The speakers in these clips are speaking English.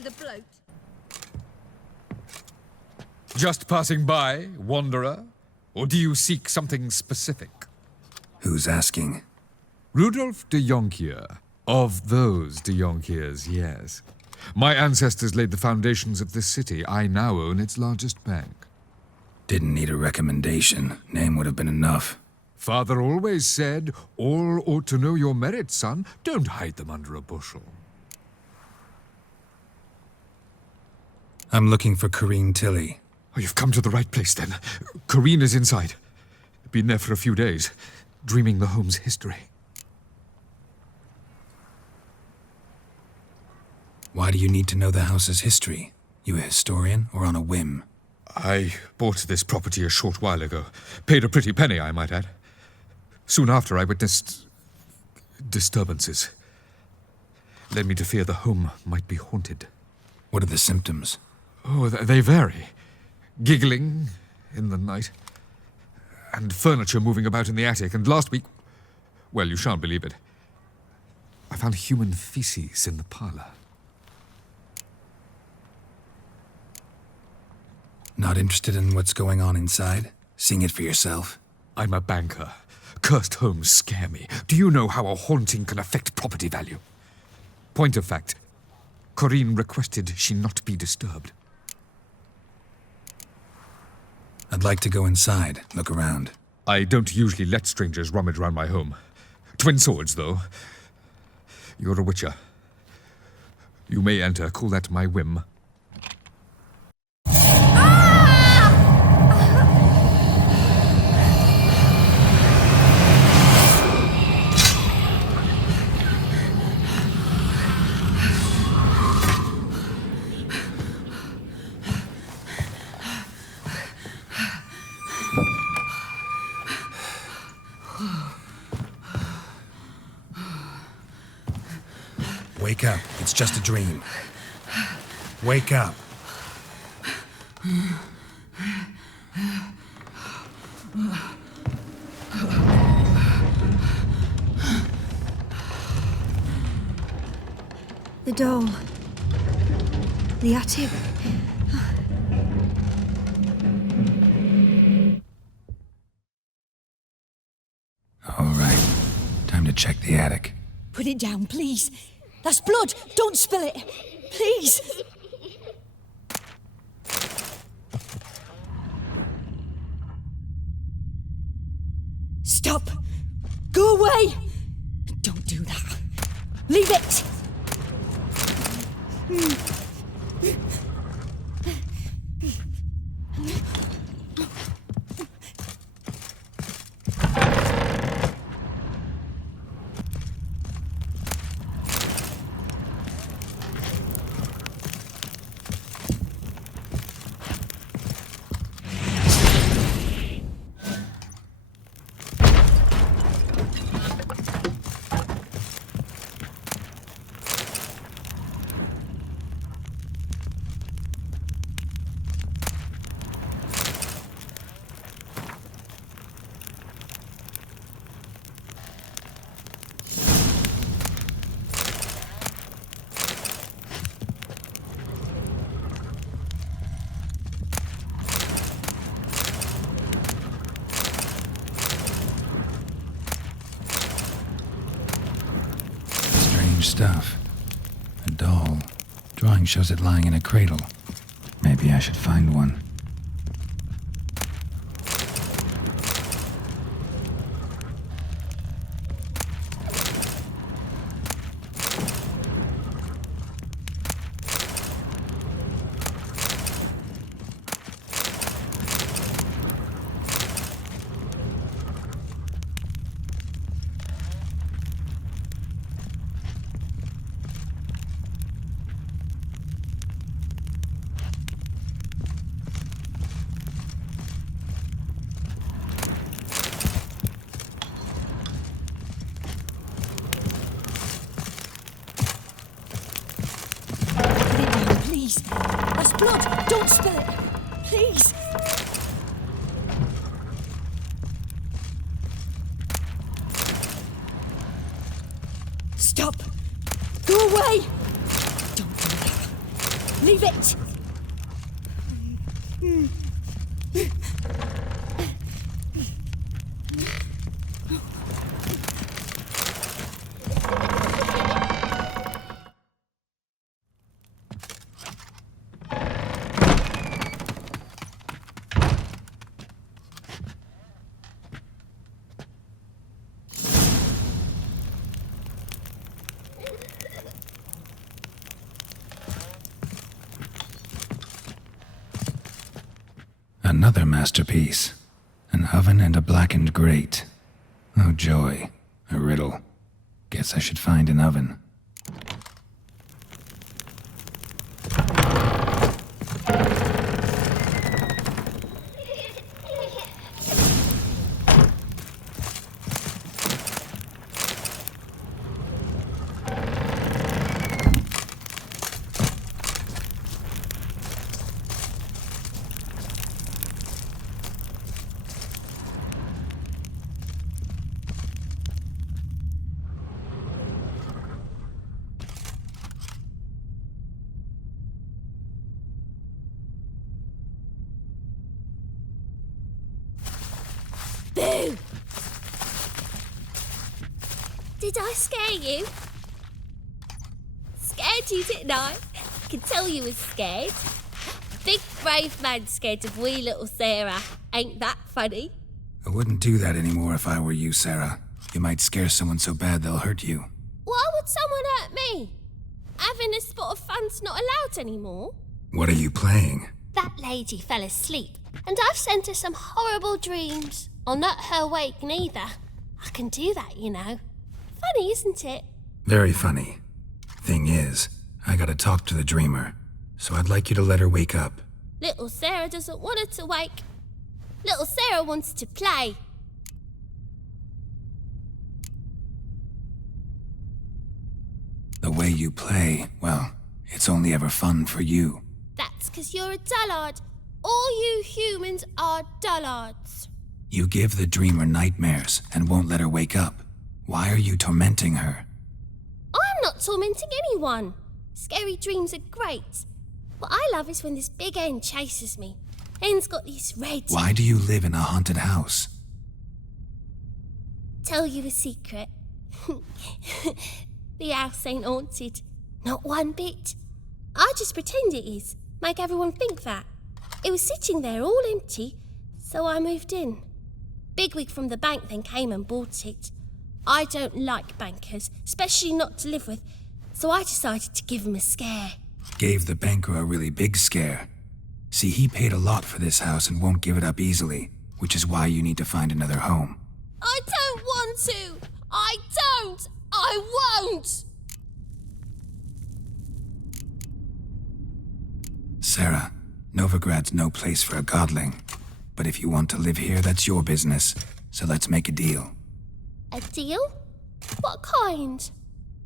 to the bloat? Just passing by, wanderer? Or do you seek something specific? Who's asking? Rudolf de Jonkier. Of those de Jonkiers, yes. My ancestors laid the foundations of this city. I now own its largest bank. Didn't need a recommendation. Name would have been enough. Father always said, all ought to know your merits, son. Don't hide them under a bushel. I'm looking for Corinne Tilly. Oh, you've come to the right place, then. Corinne is inside. Been there for a few days, dreaming the home's history. Why do you need to know the house's history? You a historian, or on a whim? I bought this property a short while ago. Paid a pretty penny, I might add. Soon after, I witnessed disturbances. Led me to fear the home might be haunted. What are the symptoms? Oh, they vary. Giggling in the night, and furniture moving about in the attic, and last week, well, you shan't believe it, I found human feces in the parlor. Not interested in what's going on inside? Seeing it for yourself? I'm a banker. Cursed homes scare me. Do you know how a haunting can affect property value? Point of fact, Corinne requested she not be disturbed. I'd like to go inside, look around. I don't usually let strangers rummage around my home. Twin swords, though. You're a witcher. You may enter, call that my whim. Wake up. It's just a dream. Wake up. The doll. The attic. All right. Time to check the attic. Put it down, please. That's blood! Don't spill it! Please! Stop! Go away! Don't do that. Leave it! Stuff. A doll. Drawing shows it lying in a cradle. Maybe I should find one. That's blood! Don't spill it! Please! Stop! Go away! Don't do that. Leave it! Another masterpiece. An oven and a blackened grate. Oh joy. A riddle. Guess I should find an oven. Boo! Did I scare you? Scared you, didn't I? I can tell you was scared. Big brave man scared of wee little Sarah. Ain't that funny? I wouldn't do that anymore if I were you, Sarah. You might scare someone so bad they'll hurt you. Why would someone hurt me? Having a spot of fun's not allowed anymore. What are you playing? That lady fell asleep, and I've sent her some horrible dreams. I'll not her wake neither. I can do that, you know. Funny, isn't it? Very funny. Thing is, I gotta talk to the dreamer, so I'd like you to let her wake up. Little Sarah doesn't want her to wake. Little Sarah wants to play. The way you play, well, it's only ever fun for you. That's 'cause you're a dullard. All you humans are dullards. You give the dreamer nightmares and won't let her wake up. Why are you tormenting her? I'm not tormenting anyone. Scary dreams are great. What I love is when this big hen chases me. Hen's got these red... Why do you live in a haunted house? Tell you a secret. The house ain't haunted. Not one bit. I just pretend it is. Make everyone think that. It was sitting there all empty, so I moved in. Bigwig from the bank then came and bought it. I don't like bankers, especially not to live with, so I decided to give him a scare. Gave the banker a really big scare. See, he paid a lot for this house and won't give it up easily, which is why you need to find another home. I don't want to! I don't! I won't! Sarah, Novigrad's no place for a godling. But if you want to live here, that's your business. So let's make a deal. A deal? What kind?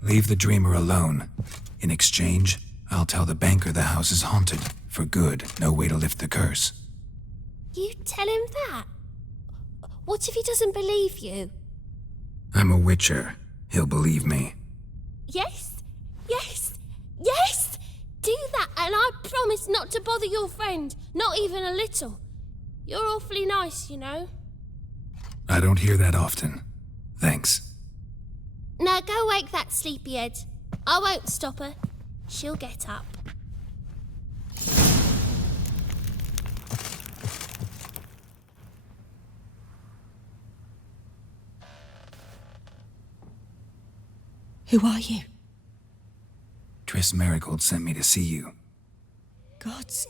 Leave the dreamer alone. In exchange, I'll tell the banker the house is haunted. For good, no way to lift the curse. You tell him that? What if he doesn't believe you? I'm a witcher. He'll believe me. Yes, yes, yes! Do that and I promise not to bother your friend, not even a little. You're awfully nice, you know. I don't hear that often. Thanks. Now go wake that sleepyhead. I won't stop her. She'll get up. Who are you? Triss Marigold sent me to see you. Gods.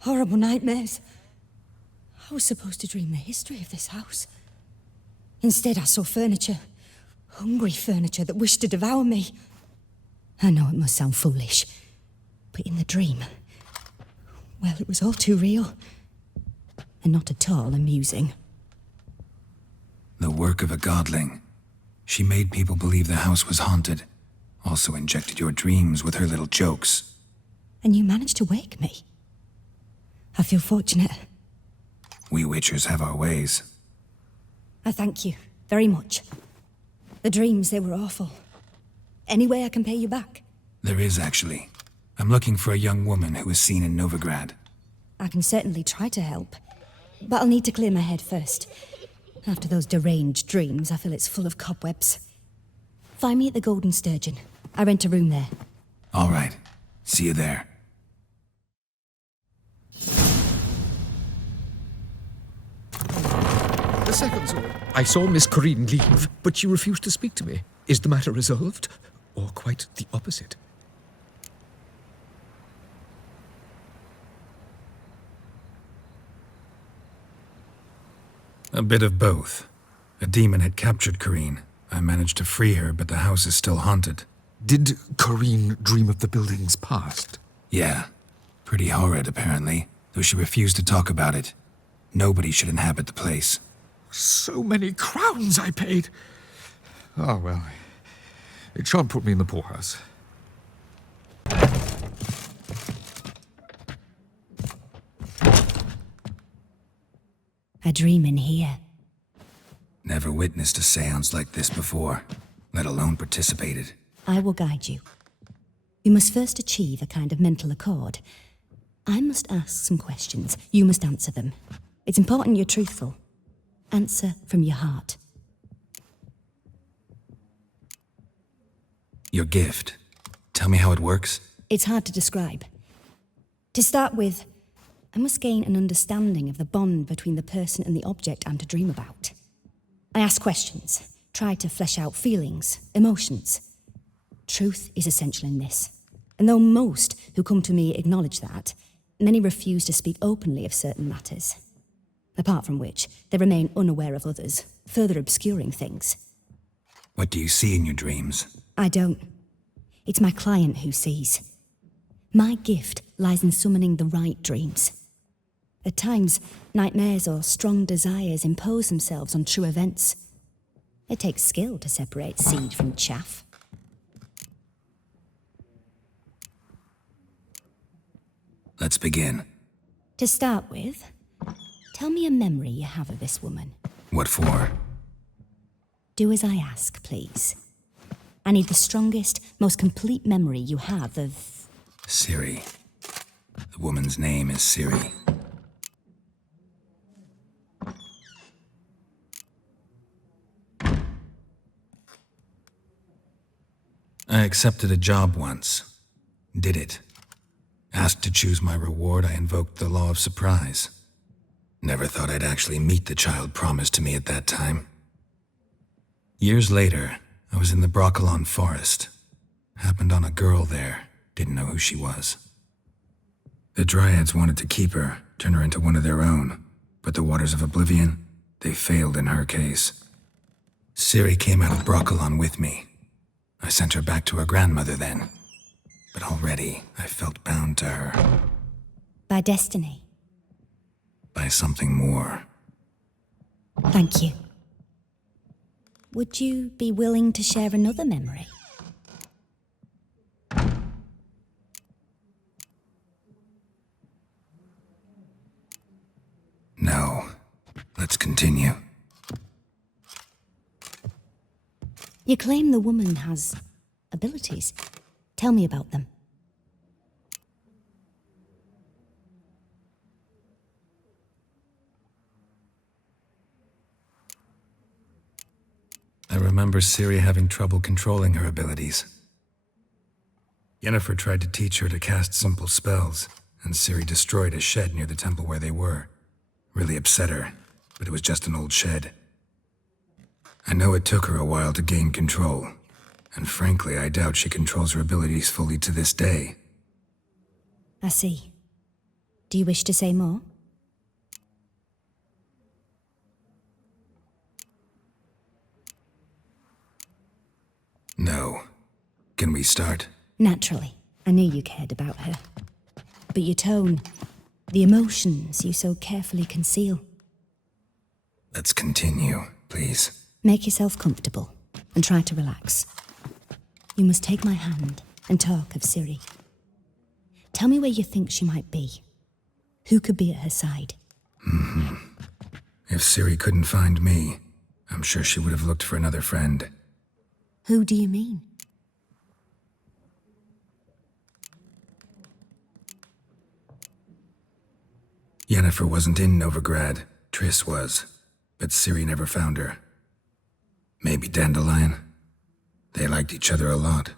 Horrible nightmares. I was supposed to dream the history of this house. Instead, I saw furniture. Hungry furniture that wished to devour me. I know it must sound foolish, but in the dream, well, it was all too real. And not at all amusing. The work of a godling. She made people believe the house was haunted. Also injected your dreams with her little jokes. And you managed to wake me. I feel fortunate. We witchers have our ways. I thank you very much. The dreams, they were awful. Any way I can pay you back? There is, actually. I'm looking for a young woman who was seen in Novigrado. I can certainly try to help, but I'll need to clear my head first. After those deranged dreams, I feel it's full of cobwebs. Find me at the Golden Sturgeon. I rent a room there. All right. See you there. The second's all. I saw Miss Corinne leave, but she refused to speak to me. Is the matter resolved? Or quite the opposite? A bit of both. A demon had captured Corinne. I managed to free her, but the house is still haunted. Did Corinne dream of the building's past? Yeah. Pretty horrid, apparently, though she refused to talk about it. Nobody should inhabit the place. So many crowns I paid. Oh, well. It shan't put me in the poorhouse. A dream in here. Never witnessed a seance like this before, let alone participated. I will guide you. You must first achieve a kind of mental accord. I must ask some questions. You must answer them. It's important you're truthful. Answer from your heart. Your gift. Tell me how it works. It's hard to describe. To start with, I must gain an understanding of the bond between the person and the object I'm to dream about. I ask questions, try to flesh out feelings, emotions. Truth is essential in this. And though most who come to me acknowledge that, many refuse to speak openly of certain matters. Apart from which, they remain unaware of others, further obscuring things. What do you see in your dreams? I don't. It's my client who sees. My gift lies in summoning the right dreams. At times, nightmares or strong desires impose themselves on true events. It takes skill to separate seed from chaff. Let's begin. To start with, tell me a memory you have of this woman. What for? Do as I ask, please. I need the strongest, most complete memory you have of... Ciri. The woman's name is Ciri. I accepted a job once. Did it. Asked to choose my reward, I invoked the law of surprise. Never thought I'd actually meet the child promised to me at that time. Years later, I was in the Broccolon forest. Happened on a girl there. Didn't know who she was. The Dryads wanted to keep her, turn her into one of their own. But the Waters of Oblivion, they failed in her case. Ciri came out of Broccolon with me. I sent her back to her grandmother then. But already, I felt bound to her. By destiny. By something more. Thank you. Would you be willing to share another memory? No. Let's continue. You claim the woman has abilities. Tell me about them. I remember Ciri having trouble controlling her abilities. Yennefer tried to teach her to cast simple spells, and Ciri destroyed a shed near the temple where they were. Really upset her, but it was just an old shed. I know it took her a while to gain control, and frankly, I doubt she controls her abilities fully to this day. I see. Do you wish to say more? No. Can we start? Naturally. I knew you cared about her. But your tone, the emotions you so carefully conceal. Let's continue, please. Make yourself comfortable and try to relax. You must take my hand and talk of Ciri. Tell me where you think she might be. Who could be at her side? If Ciri couldn't find me, I'm sure she would have looked for another friend. Who do you mean? Yennefer wasn't in Novigrado. Triss was, but Ciri never found her. Maybe Dandelion? They liked each other a lot.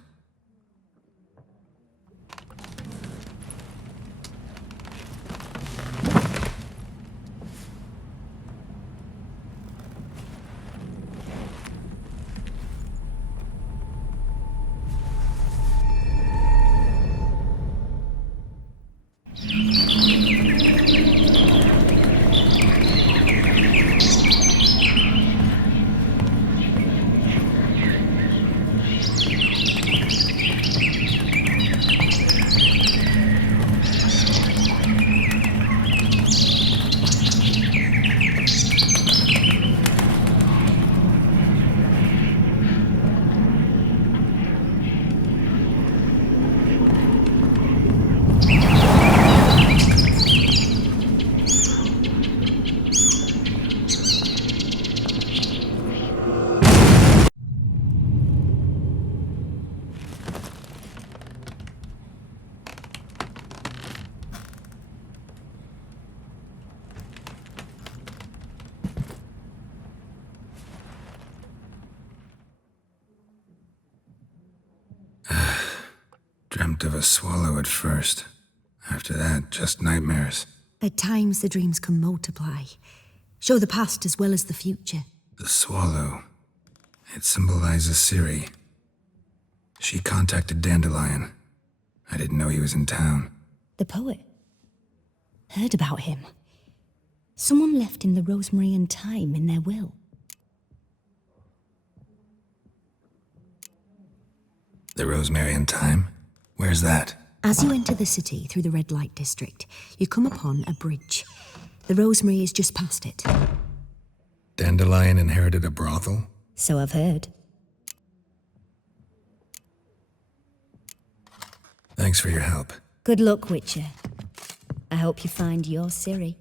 Dreamt of a swallow at first. After that, just nightmares. At times, the dreams can multiply, show the past as well as the future. The swallow. It symbolizes Ciri. She contacted Dandelion. I didn't know he was in town. The poet. Heard about him. Someone left him the rosemary and thyme in their will. The rosemary and thyme? Where's that? As you enter the city through the red light district, you come upon a bridge. The rosemary is just past it. Dandelion inherited a brothel? So I've heard. Thanks for your help. Good luck, Witcher. I hope you find your Ciri.